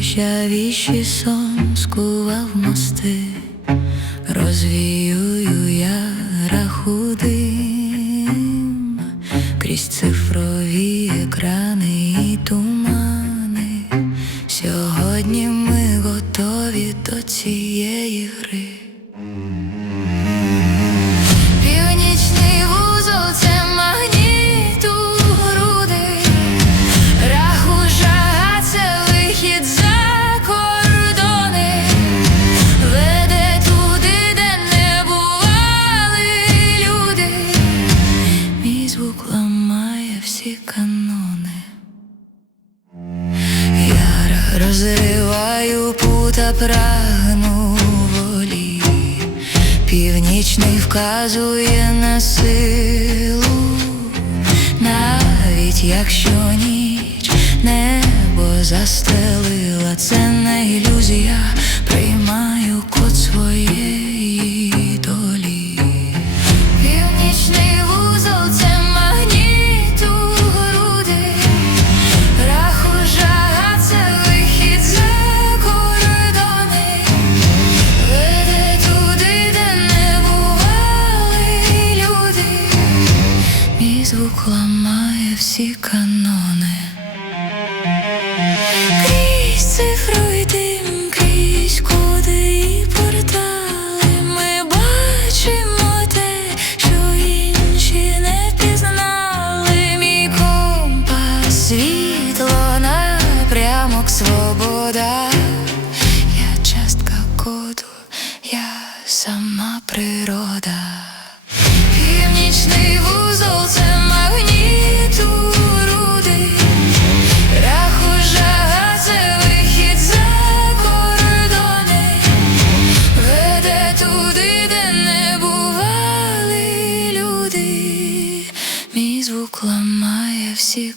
рожевіші сон скував мости, розвіюю я рахудим крізь цифрові екрани і тумани. Сьогодні ми готові до цієї гри. Ламає канони. Я розриваю пута, прагну волі, північний вказує на силу, навіть якщо ніч небо застелила, це не ілюзія, звук ламає всі канони. Крізь цифру дим, крізь коди і портали Ми бачимо те, що інші не пізнали. Мій компас, світло, напрямок, свобода. Я частка коду, я сама природа люди.